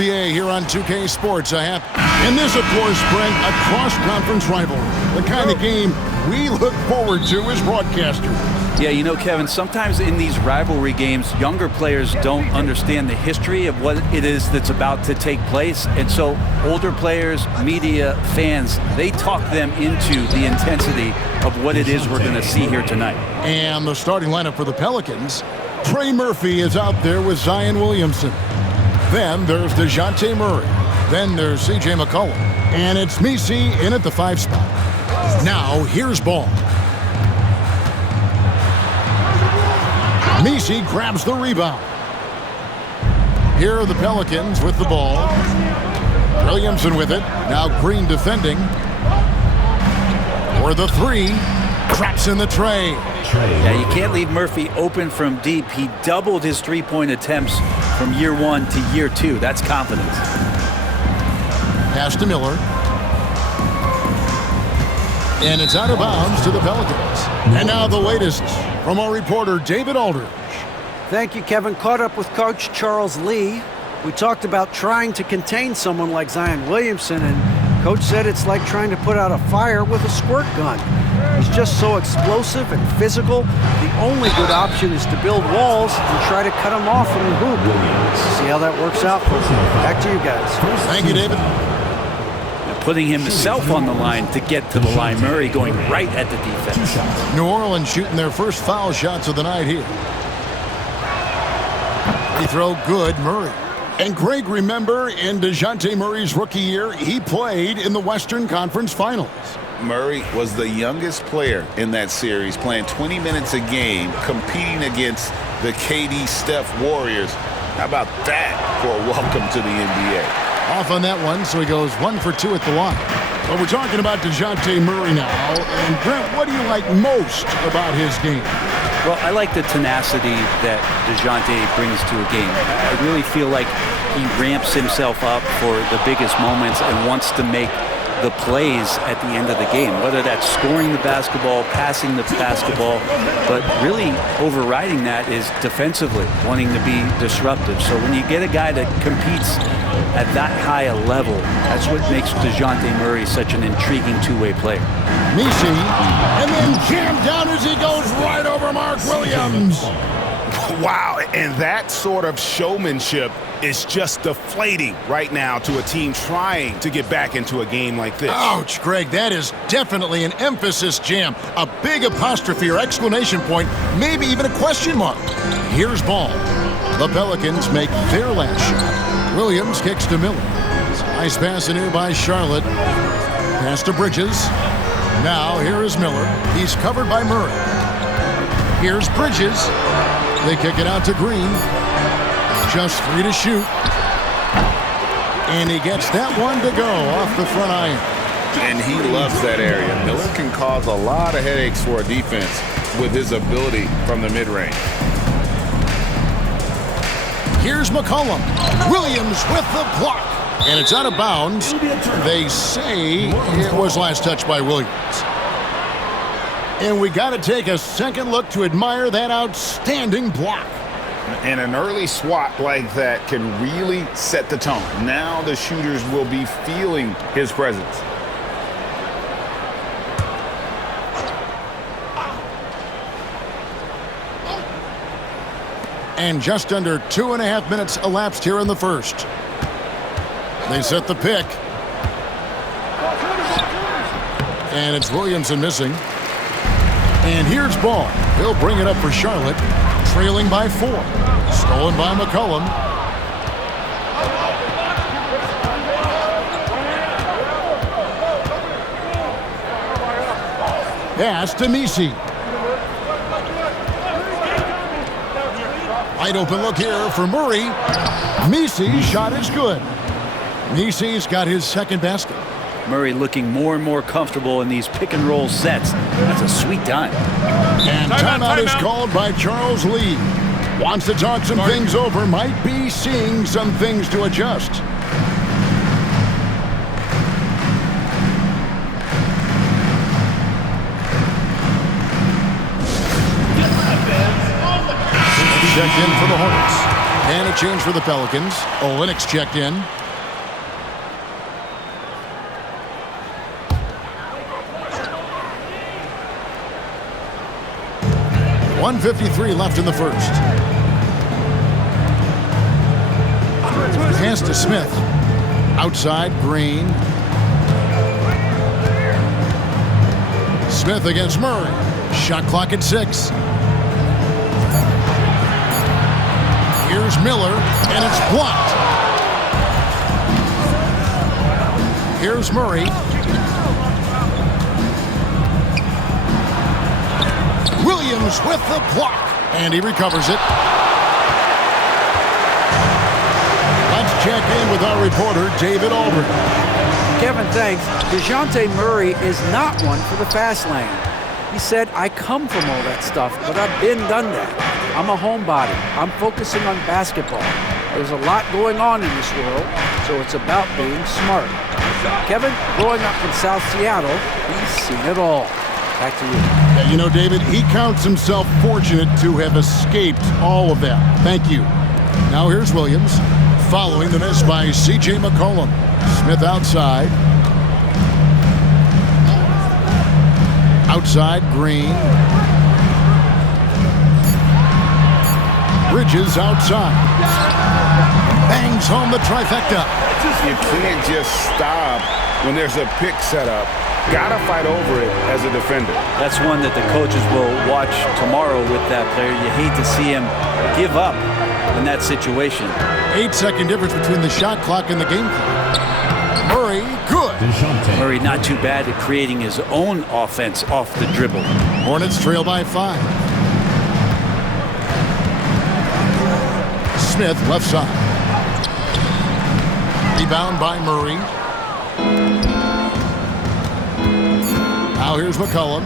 NBA here on 2K Sports. And this, of course, Brent, a cross-conference rivalry. The kind of game we look forward to as broadcasters. Yeah, you know, Kevin, sometimes in these rivalry games, younger players don't understand the history of what it is that's about to take place. And so older players, media, fans, they talk them into the intensity of what it is we're going to see here tonight. And the starting lineup for the Pelicans, Trey Murphy is out there with Zion Williamson. Then there's DeJounte Murray. Then there's C.J. McCollum. And it's Messi in at the 5 spot. Now, here's ball. Messi grabs the rebound. Here are the Pelicans with the ball. Williamson with it. Now Green defending. For the 3. Traps in the tray. Yeah, you can't leave Murphy open from deep. He doubled his three-point attempts from year 1 to year 2. That's confidence. Pass to Miller. And it's out of bounds to the Pelicans. And now the latest from our reporter, David Aldridge. Thank you, Kevin. Caught up with Coach Charles Lee. We talked about trying to contain someone like Zion Williamson, and Coach said it's like trying to put out a fire with a squirt gun. He's just so explosive and physical. The only good option is to build walls and try to cut him off from the hoop. See how that works out. Back to you guys. Thank you, David. Putting himself on the line to get to the line. Murray going right at the defense. New Orleans shooting their first foul shots of the night here. Free throw good, Murray. And Greg, remember, in DeJounte Murray's rookie year, he played in the Western Conference Finals. Murray was the youngest player in that series, playing 20 minutes a game, competing against the KD Steph Warriors. How about that for a welcome to the NBA? Off on that one, so he goes 1 for 2 at the line. But we're talking about DeJounte Murray now. And Brent, what do you like most about his game? Well, I like the tenacity that DeJounte brings to a game. I really feel like he ramps himself up for the biggest moments and wants to make the plays at the end of the game, whether that's scoring the basketball, passing the basketball, but really overriding that is defensively, wanting to be disruptive. So when you get a guy that competes at that high a level, that's what makes DeJounte Murray such an intriguing two-way player. Messi, and then jammed down as he goes right over Mark Williams. Wow, and that sort of showmanship is just deflating right now to a team trying to get back into a game like this. Ouch, Greg, that is definitely an emphasis jam. A big apostrophe or exclamation point, maybe even a question mark. Here's ball. The Pelicans make their last shot. Williams kicks to Miller. Nice pass in here by Charlotte. Pass to Bridges. Now here is Miller. He's covered by Murray. Here's Bridges. They kick it out to Green. Just 3 to shoot. And he gets that one to go off the front iron. And he loves that area. Miller can cause a lot of headaches for a defense with his ability from the mid-range. Here's McCollum. Williams with the block. And it's out of bounds. They say it was last touched by Williams. And we got to take a second look to admire that outstanding block. And an early swat like that can really set the tone. Now the shooters will be feeling his presence. And just under 2.5 minutes elapsed here in the first. They set the pick. And it's Williamson missing. And here's ball. He'll bring it up for Charlotte, trailing by 4. Stolen by McCollum. Pass to Messi. Wide open look here for Murray. Messi's shot is good. Messi's got his second basket. Murray looking more and more comfortable in these pick-and-roll sets. That's a sweet dime. And timeout is called by Charles Lee. Wants to talk some things over. Might be seeing some things to adjust. Checked in for the Hornets. And a change for the Pelicans. Olynyk's checked in. .153 left in the first. Pass to Smith. Outside, Green. Smith against Murray. Shot clock at 6. Here's Miller, and it's blocked. Here's Murray. Williams with the block, and he recovers it. Let's check in with our reporter, David Aldridge. Kevin, thanks. DeJounte Murray is not one for the fast lane. He said, I come from all that stuff, but I've been done that. I'm a homebody. I'm focusing on basketball. There's a lot going on in this world, so it's about being smart. Kevin, growing up in South Seattle, he's seen it all. Back to you. Yeah, you know, David, he counts himself fortunate to have escaped all of that. Thank you. Now here's Williams, following the miss by C.J. McCollum. Smith outside. Outside, Green. Bridges outside. Bangs home the trifecta. You can't just stop when there's a pick set up. Gotta fight over it as a defender. That's one that the coaches will watch tomorrow with that player. You hate to see him give up in that situation. 8-second difference between the shot clock and the game clock. Murray, good. Murray not too bad at creating his own offense off the dribble. Hornets trail by 5. Smith left side. Rebound by Murray. Now here's McCollum.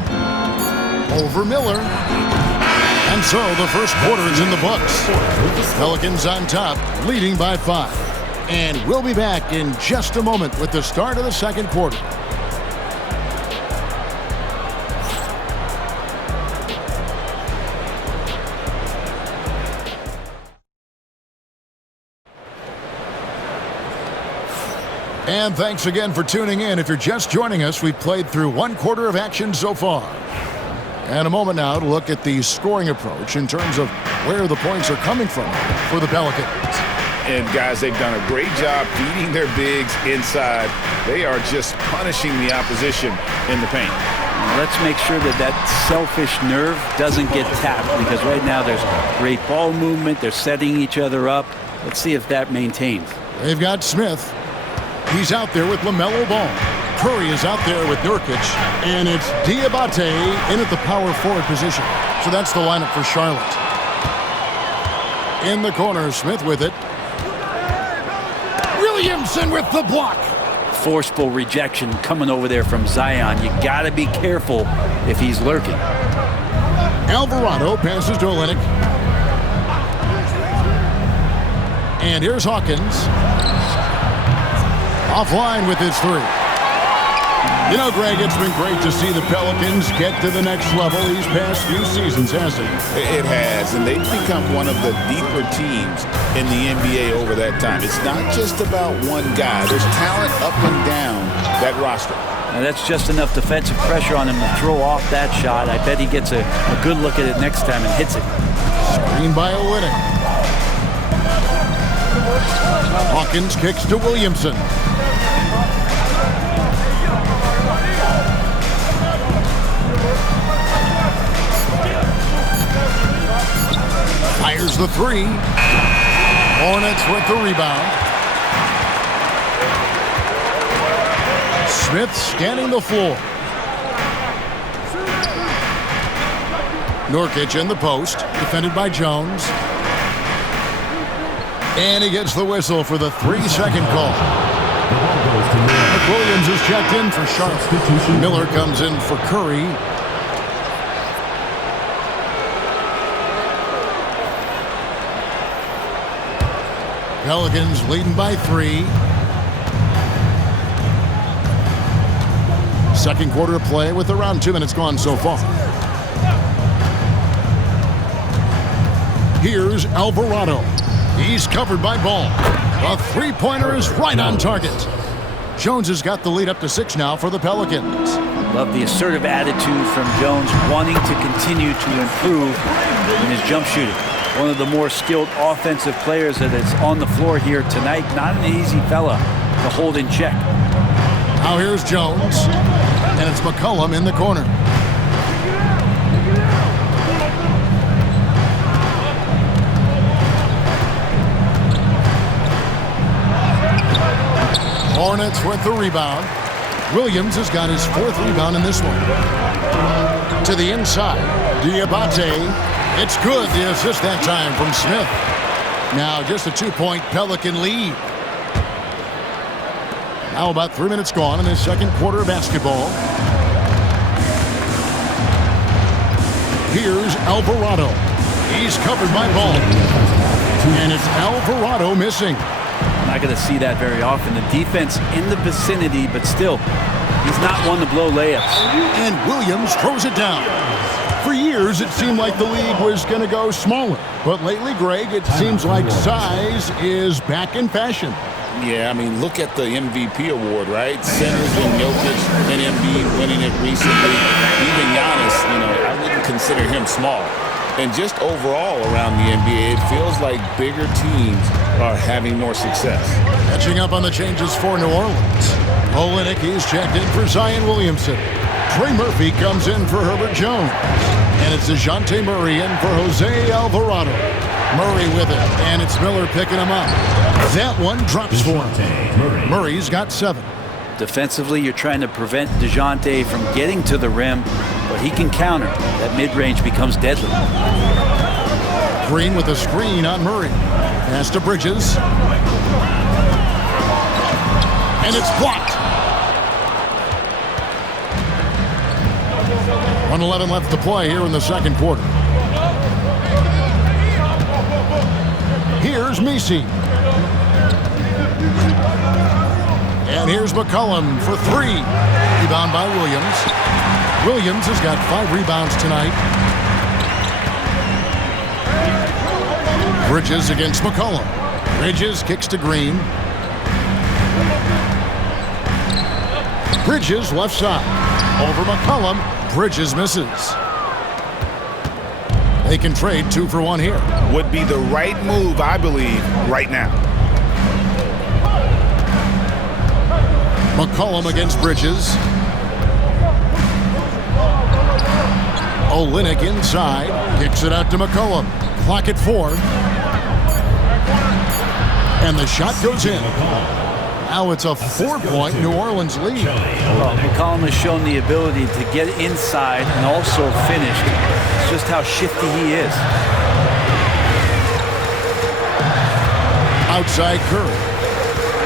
Over Miller. And so the first quarter is in the books. Pelicans on top, leading by 5. And we'll be back in just a moment with the start of the second quarter. And thanks again for tuning in. If you're just joining us, we've played through one quarter of action so far. And a moment now to look at the scoring approach in terms of where the points are coming from for the Pelicans. And guys, they've done a great job feeding their bigs inside. They are just punishing the opposition in the paint. Let's make sure that that selfish nerve doesn't get tapped, because right now there's great ball movement. They're setting each other up. Let's see if that maintains. They've got Smith. He's out there with LaMelo Ball. Curry is out there with Nurkic. And it's Diabate in at the power forward position. So that's the lineup for Charlotte. In the corner, Smith with it. Williamson with the block. Forceful rejection coming over there from Zion. You got to be careful if he's lurking. Alvarado passes to Olynyk. And here's Hawkins. Offline with his 3. You know, Greg, it's been great to see the Pelicans get to the next level these past few seasons, hasn't it? It has, and they've become one of the deeper teams in the NBA over that time. It's not just about one guy. There's talent up and down that roster. Now that's just enough defensive pressure on him to throw off that shot. I bet he gets a good look at it next time and hits it. Screen by Olynyk. Hawkins kicks to Williamson. Fires the 3. Hornets with the rebound. Smith scanning the floor. Nurkic in the post, defended by Jones. And he gets the whistle for the 3-second call. Williams is checked in for Charlotte. Miller comes in for Curry. Pelicans leading by 3. Second quarter of play with around 2 minutes gone so far. Here's Alvarado. He's covered by Ball. A three-pointer is right on target. Jones has got the lead up to 6 now for the Pelicans. Love the assertive attitude from Jones, wanting to continue to improve in his jump shooting. One of the more skilled offensive players that is on the floor here tonight. Not an easy fella to hold in check. Now here's Jones, and it's McCollum in the corner. Hornets with the rebound. Williams has got his 4th rebound in this one. To the inside, Diabate. It's good, the assist that time from Smith. Now just a 2-point Pelican lead. Now about 3 minutes gone in the second quarter of basketball. Here's Alvarado. He's covered by Ball. And it's Alvarado missing. Not going to see that very often. The defense in the vicinity, but still, he's not one to blow layups. And Williams throws it down. For years, it seemed like the league was going to go smaller. But lately, Greg, it seems like size is back in fashion. Yeah, I mean, look at the MVP award, right? Centers when Jokic and Embiid winning it recently. Even Giannis, I wouldn't consider him small. And just overall around the NBA, it feels like bigger teams are having more success. Catching up on the changes for New Orleans. Olynyk is checked in for Zion Williamson. Trey Murphy comes in for Herbert Jones. And it's DeJounte Murray in for Jose Alvarado. Murray with it, and it's Miller picking him up. That one drops for him. Murray's got 7. Defensively, you're trying to prevent DeJounte from getting to the rim, but he can counter. That mid-range becomes deadly. Green with a screen on Murray. Pass to Bridges. And it's blocked. 1:11 left to play here in the second quarter. Here's Messi. And here's McCollum for 3. Rebound by Williams. Williams has got 5 rebounds tonight. Bridges against McCollum. Bridges kicks to Green. Bridges left side. Over McCollum. Bridges misses. They can trade 2 for 1 here. Would be the right move, I believe, right now. McCollum against Bridges. Olynyk inside. Kicks it out to McCollum. Clock at 4. And the shot goes in. Now it's a 4-point New Orleans lead. Well, McCollum has shown the ability to get inside and also finish. It's just how shifty he is. Outside Curry.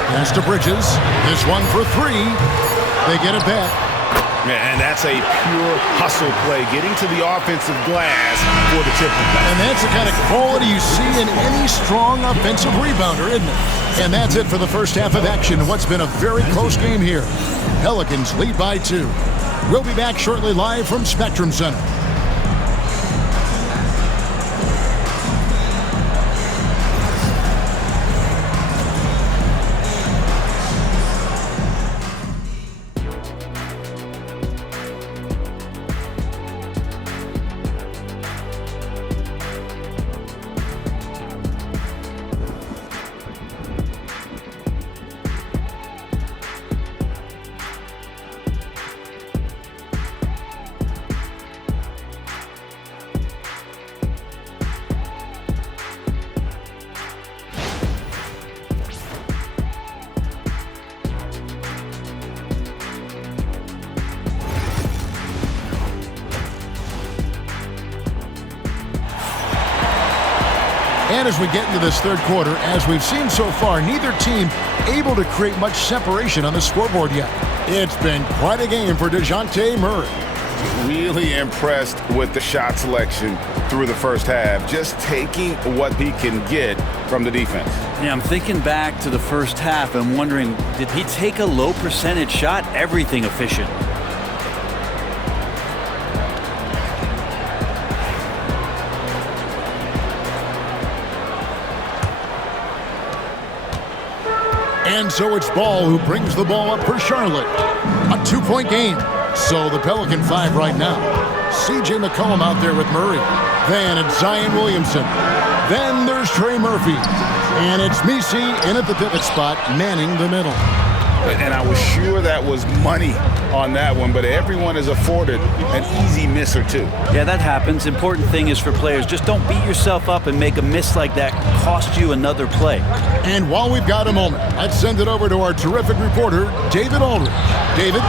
Pass to Bridges. This one for 3. They get it back. Yeah, and that's a pure hustle play, getting to the offensive glass for the tip. And that's the kind of quality you see in any strong offensive rebounder, isn't it? And that's it for the first half of action. What's been a very close game here. Pelicans lead by 2. We'll be back shortly live from Spectrum Center. And as we get into this third quarter, as we've seen so far, neither team able to create much separation on the scoreboard yet. It's been quite a game for DeJounte Murray. Really impressed with the shot selection through the first half, just taking what he can get from the defense. Yeah, I'm thinking back to the first half and wondering, did he take a low percentage shot? Everything efficient. And so it's Ball who brings the ball up for Charlotte. A 2-point game. So the Pelican 5 right now. C.J. McCollum out there with Murray. Then it's Zion Williamson. Then there's Trey Murphy. And it's Misi in at the pivot spot, manning the middle. And I was sure that was money on that one, but everyone is afforded an easy miss or two. Yeah, that happens. Important thing is for players, just don't beat yourself up and make a miss like that cost you another play. And while we've got a moment, let's send it over to our terrific reporter, David Aldridge. David?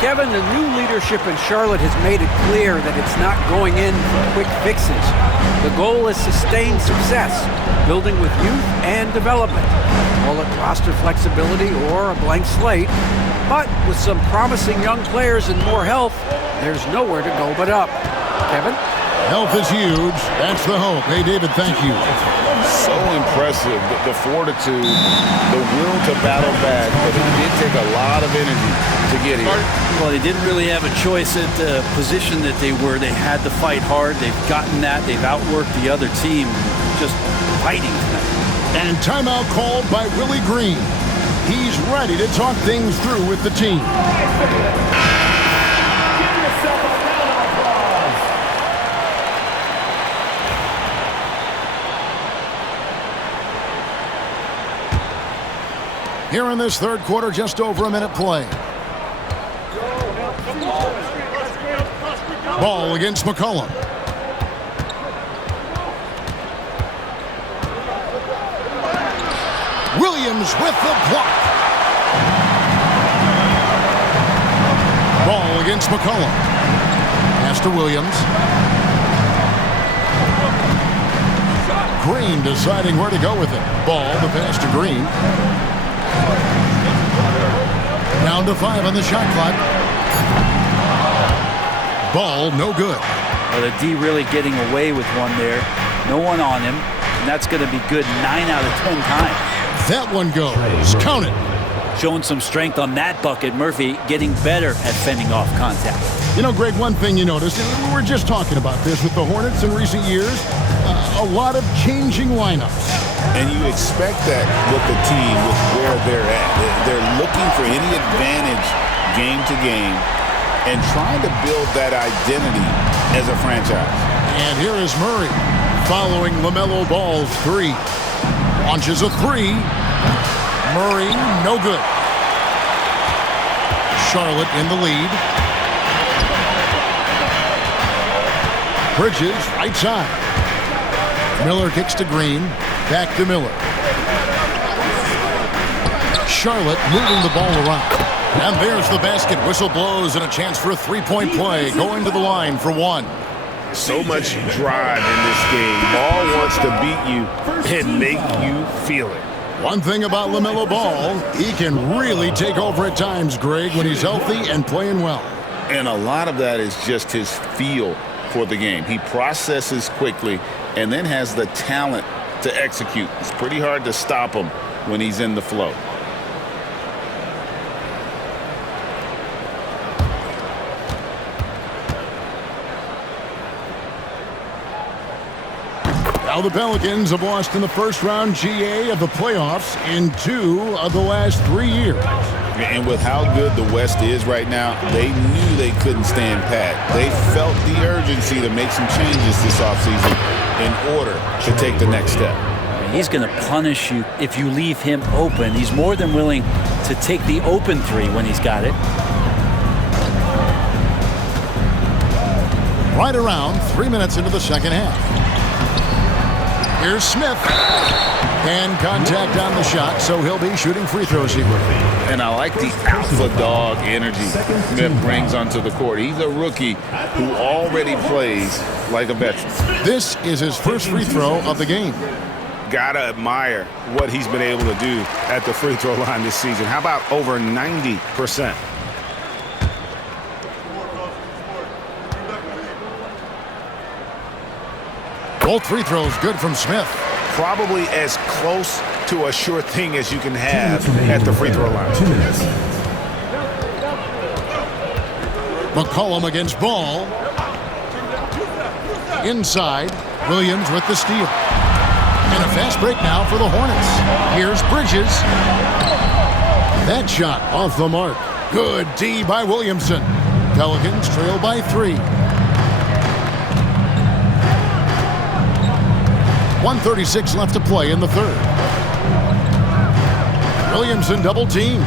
Kevin, the new leadership in Charlotte has made it clear that it's not going in for quick fixes. The goal is sustained success, building with youth and development. Call it roster flexibility or a blank slate. But with some promising young players and more health, there's nowhere to go but up. Kevin? Health is huge. That's the hope. Hey, David, thank you. So impressive, the fortitude, the will to battle back, but it did take a lot of energy to get here. Well, they didn't really have a choice at the position that they were. They had to fight hard. They've gotten that. They've outworked the other team, just fighting tonight. And timeout called by Willie Green. He's ready to talk things through with the team. Here in this third quarter, just over a minute play. Ball against McCollum. Williams with the block. Ball against McCollum. Pass to Williams. Green deciding where to go with it. Ball, the pass to Green. Down to 5 on the shot clock. Ball, no good. Well, the D really getting away with one there. No one on him, and that's going to be good 9 out of 10 times. That one goes. Count it. Showing some strength on that bucket. Murphy getting better at fending off contact. You know, Greg, one thing you notice, we were just talking about this with the Hornets in recent years, a lot of changing lineups. And you expect that with the team, with where they're at. They're looking for any advantage game to game and trying to build that identity as a franchise. And here is Murray following LaMelo Ball's 3. Launches a 3. Murray, no good. Charlotte in the lead. Bridges, right side. Miller kicks to Green. Back to Miller. Charlotte moving the ball around. And there's the basket. Whistle blows and a chance for a 3-point play. Going to the line for 1. So much drive in this game. Ball wants to beat you and make you feel it. One thing about LaMelo Ball, he can really take over at times, Greg, when he's healthy and playing well. And a lot of that is just his feel for the game. He processes quickly and then has the talent to execute. It's pretty hard to stop him when he's in the flow. Now the Pelicans have lost in the first round GA of the playoffs in 2 of the last 3 years. And with how good the West is right now, they knew they couldn't stand pat. They felt the urgency to make some changes this offseason in order to take the next step. He's going to punish you if you leave him open. He's more than willing to take the open 3 when he's got it. Right around 3 minutes into the second half. Here's Smith. And contact on the shot, so he'll be shooting free throws here. And I like the alpha dog energy Smith brings onto the court. He's a rookie who already plays like a veteran. This is his first free throw of the game. Gotta admire what he's been able to do at the free throw line this season. How about over 90%? Both free throws good from Smith. Probably as close to a sure thing as you can have at the free throw line. 2 minutes. McCollum against Ball. Inside, Williams with the steal. And a fast break now for the Hornets. Here's Bridges. That shot off the mark. Good D by Williamson. Pelicans trail by 3. 1:36 left to play in the third. Williamson double team.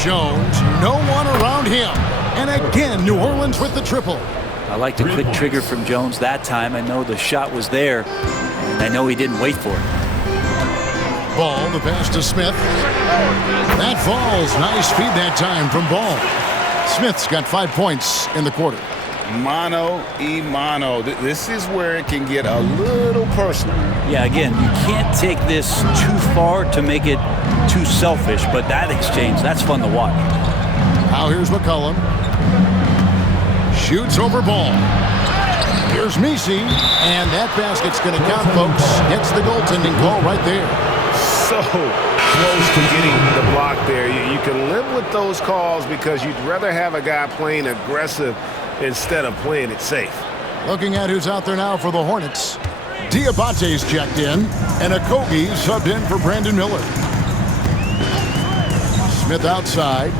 Jones, no one around him. And again, New Orleans with the triple. I like the quick trigger from Jones that time. I know the shot was there, and I know he didn't wait for it. Ball, the pass to Smith. That falls. Nice feed that time from Ball. Smith's got 5 points in the quarter. Mano y mano. This is where it can get a little personal. Yeah, again, you can't take this too far to make it too selfish, but that exchange, that's fun to watch. Now here's McCollum. Shoots over Ball. Here's Messi, and that basket's going to count, folks. Gets the goaltending call right there. So close to getting the block there. You can live with those calls because you'd rather have a guy playing aggressive instead of playing it safe. Looking at who's out there now for the Hornets. Diabate's checked in, and Okogie subbed in for Brandon Miller. Smith outside.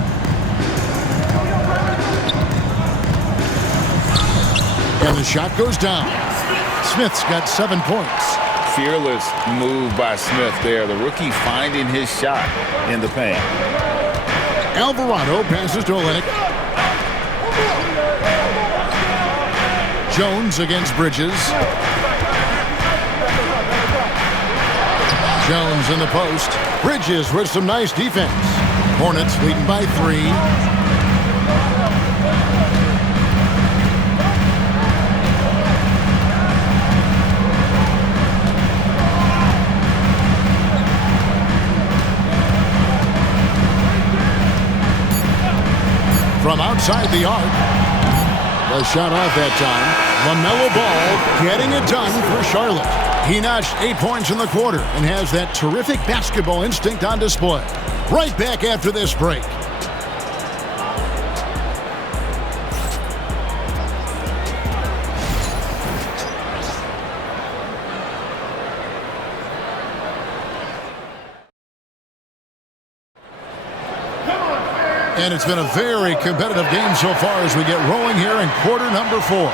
And the shot goes down. Smith's got 7 points. Fearless move by Smith there. The rookie finding his shot in the paint. Alvarado passes to Olynyk. Jones against Bridges. Jones in the post. Bridges with some nice defense. Hornets leading by 3. From outside the arc. The shot off that time. LaMelo Ball getting it done for Charlotte. He notched 8 points in the quarter and has that terrific basketball instinct on display. Right back after this break. And it's been a very competitive game so far as we get rolling here in quarter number 4.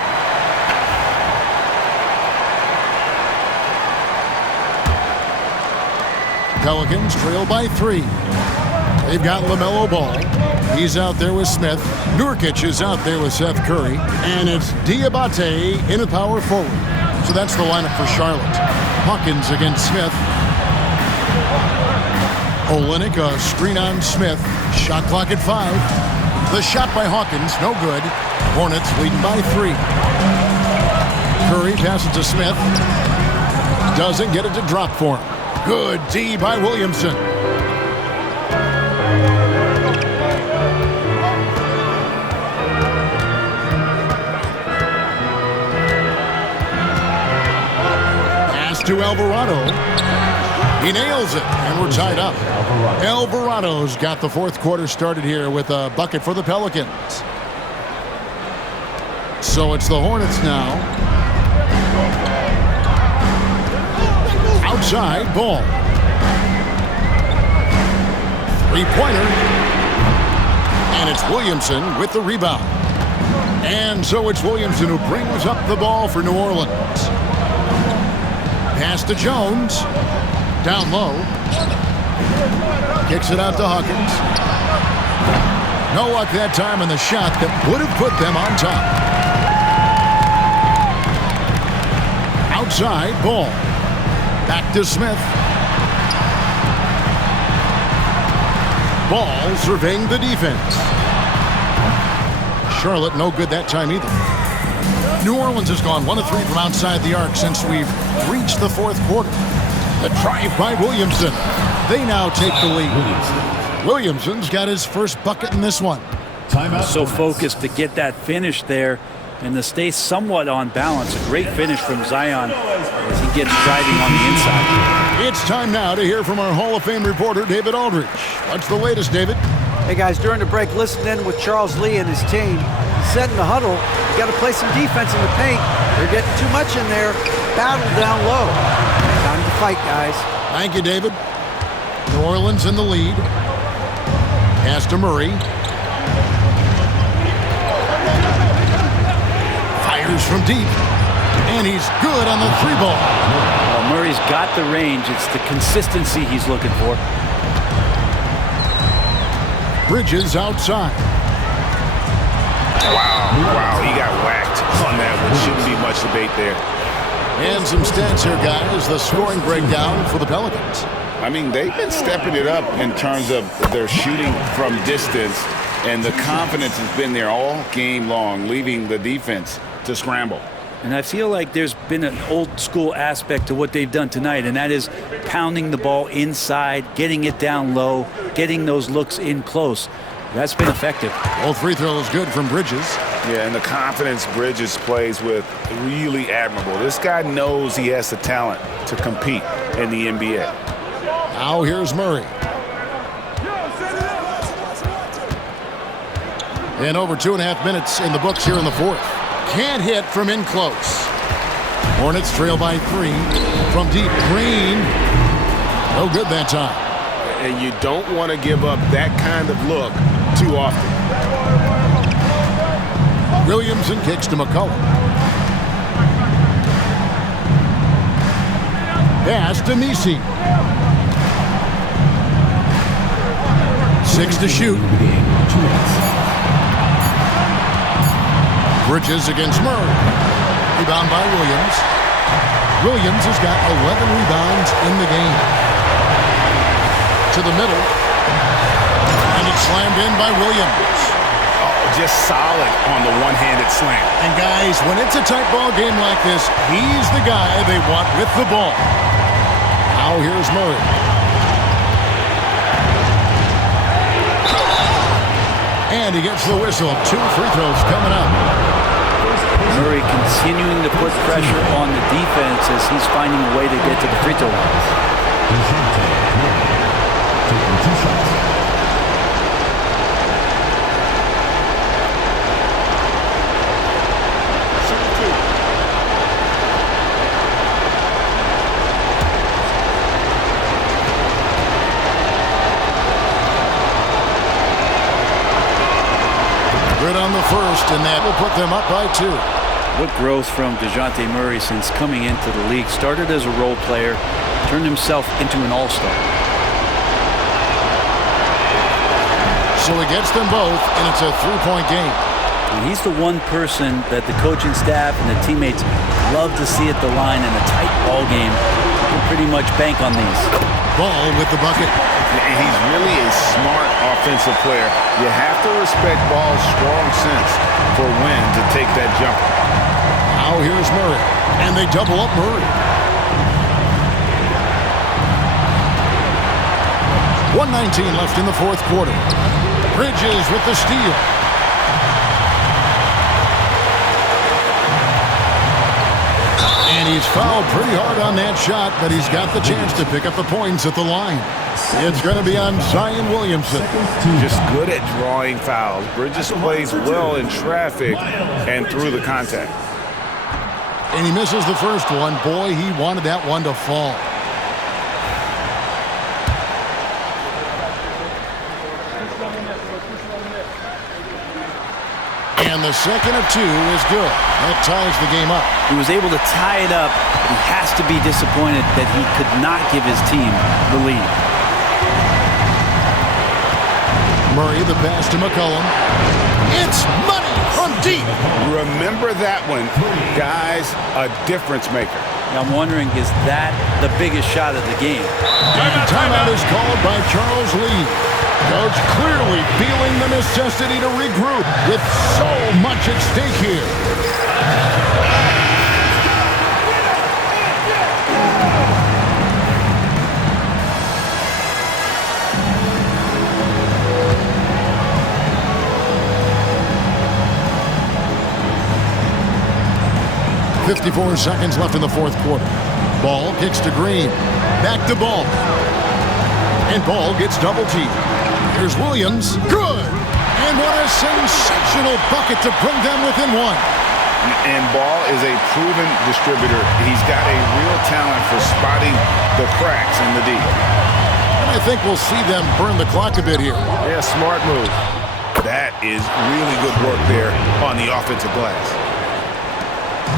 Pelicans trail by 3. They've got LaMelo Ball. He's out there with Smith. Nurkic is out there with Seth Curry. And it's Diabate in a power forward. So that's the lineup for Charlotte. Hawkins against Smith. Olynyk, a screen on Smith. Shot clock at 5. The shot by Hawkins, no good. Hornets leading by 3. Curry passes to Smith. Doesn't get it to drop for him. Good D by Williamson. Pass to Alvarado. He nails it, and we're tied up. Alvarado's got the fourth quarter started here with a bucket for the Pelicans. So it's the Hornets now. Outside, Ball. Three-pointer. And it's Williamson with the rebound. And so it's Williamson who brings up the ball for New Orleans. Pass to Jones. Down low. Kicks it out to Hawkins. No luck that time on the shot that would have put them on top. Outside, Ball. Back to Smith. Ball surveying the defense. Charlotte no good that time either. New Orleans has gone 1 of 3 from outside the arc since we've reached the fourth quarter. The drive by Williamson. They now take the lead. Williamson's got his first bucket in this one. So focused to get that finish there and to stay somewhat on balance. A great finish from Zion as he gets driving on the inside. It's time now to hear from our Hall of Fame reporter, David Aldridge. What's the latest, David? Hey guys, during the break, listen in with Charles Lee and his team. He said in the huddle, you got to play some defense in the paint. They're getting too much in there. Battle down low. Time to fight, guys. Thank you, David. New Orleans in the lead. Pass to Murray. Fires from deep. And he's good on the 3-ball. Well, Murray's got the range. It's the consistency he's looking for. Bridges outside. Wow, he got whacked on that one. Shouldn't be much debate there. And some stats here, guys. The scoring breakdown for the Pelicans. I mean, they've been stepping it up in terms of their shooting from distance, and the confidence has been there all game long, leaving the defense to scramble. And I feel like there's been an old school aspect to what they've done tonight, and that is pounding the ball inside, getting it down low, getting those looks in close. That's been effective. Both free throws good from Bridges. Yeah, and the confidence Bridges plays with, really admirable. This guy knows he has the talent to compete in the NBA. Now here's Murray. And over 2.5 minutes in the books here in the fourth. Can't hit from in close. Hornets trail by 3. From deep, Green. No good that time. And you don't want to give up that kind of look too often. Williamson kicks to McCollum. Pass to Misi. 6 to shoot. Bridges against Murray. Rebound by Williams. Williams has got 11 rebounds in the game. To the middle. And it's slammed in by Williams. Oh, just solid on the one-handed slam. And guys, when it's a tight ball game like this, he's the guy they want with the ball. Now here's Murray. And he gets the whistle. 2 free throws coming up. Murray continuing to put pressure on the defense as he's finding a way to get to the free throw line. Good on the first, and that will put them up by 2. What growth from DeJounte Murray since coming into the league. Started as a role player, turned himself into an all-star. So he gets them both, and it's a 3-point game. And he's the one person that the coaching staff and the teammates love to see at the line in a tight ball game. You can pretty much bank on these. Ball with the bucket. And he's really a smart offensive player. You have to respect Ball's strong sense for when to take that jumper. Now here's Murray. And they double up Murray. 1:19 left in the fourth quarter. Bridges with the steal. And he's fouled pretty hard on that shot, but he's got the chance to pick up the points at the line. It's going to be on Zion Williamson. Just good at drawing fouls. Bridges plays well in traffic and through the contact. And he misses the first one. Boy, he wanted that one to fall. And the second of 2 is good. That ties the game up. He was able to tie it up. He has to be disappointed that he could not give his team the lead. Murray, the pass to McCollum. It's money from deep. Remember that one. Guys, a difference maker. I'm wondering, is that the biggest shot of the game? And timeout is called by Charles Lee. Coach clearly feeling the necessity to regroup with so much at stake here. .54 seconds left in the fourth quarter. Ball kicks to Green. Back to Ball. And Ball gets double teamed. Here's Williams. Good! And what a sensational bucket to bring them within 1. And Ball is a proven distributor. He's got a real talent for spotting the cracks in the D. And I think we'll see them burn the clock a bit here. Yeah, smart move. That is really good work there on the offensive glass.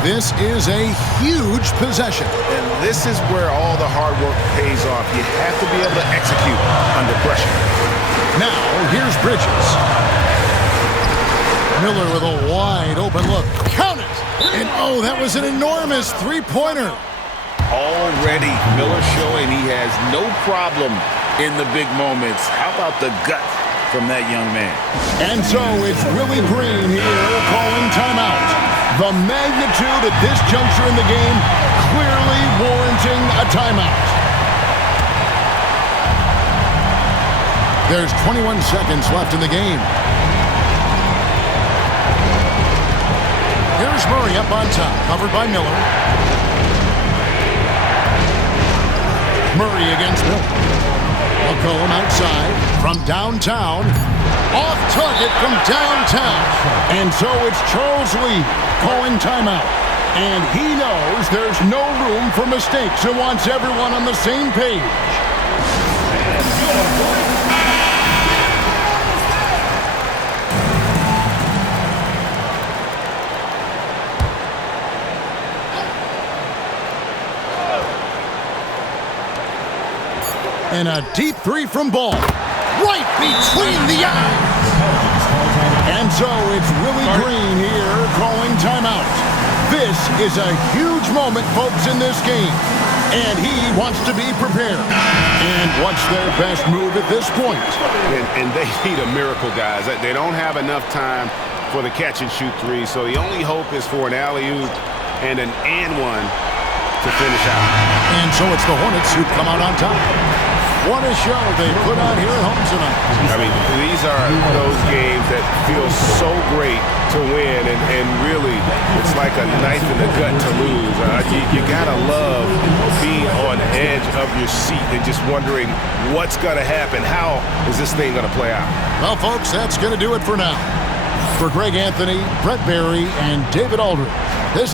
This is a huge possession. And this is where all the hard work pays off. You have to be able to execute under pressure. Now, here's Bridges. Miller with a wide open look. Count it! And oh, that was an enormous three-pointer. Already, Miller showing he has no problem in the big moments. How about the gut from that young man? And so it's Willie Green here calling timeout. The magnitude at this juncture in the game clearly warranting a timeout. There's 21 seconds left in the game. Here's Murray up on top, covered by Miller. Murray against Miller. McCollum outside from downtown. Off target from downtown. And so it's Charles Lee calling timeout. And he knows there's no room for mistakes and wants everyone on the same page. And a deep three from Ball. Right between the eyes. And so it's Willie Green here calling timeout. This is a huge moment, folks, in this game. And he wants to be prepared. And what's their best move at this point? And they need a miracle, guys. They don't have enough time for the catch-and-shoot three, so the only hope is for an alley-oop and an and-one to finish out. And so it's the Hornets who come out on top. What a show they put on here at home tonight. I mean, these are those games that feel so great to win, and really, it's like a knife in the gut to lose. You gotta love being on edge of your seat and just wondering what's gonna happen. How is this thing gonna play out? Well, folks, that's gonna do it for now. For Greg Anthony, Brett Barry, and David Aldridge, this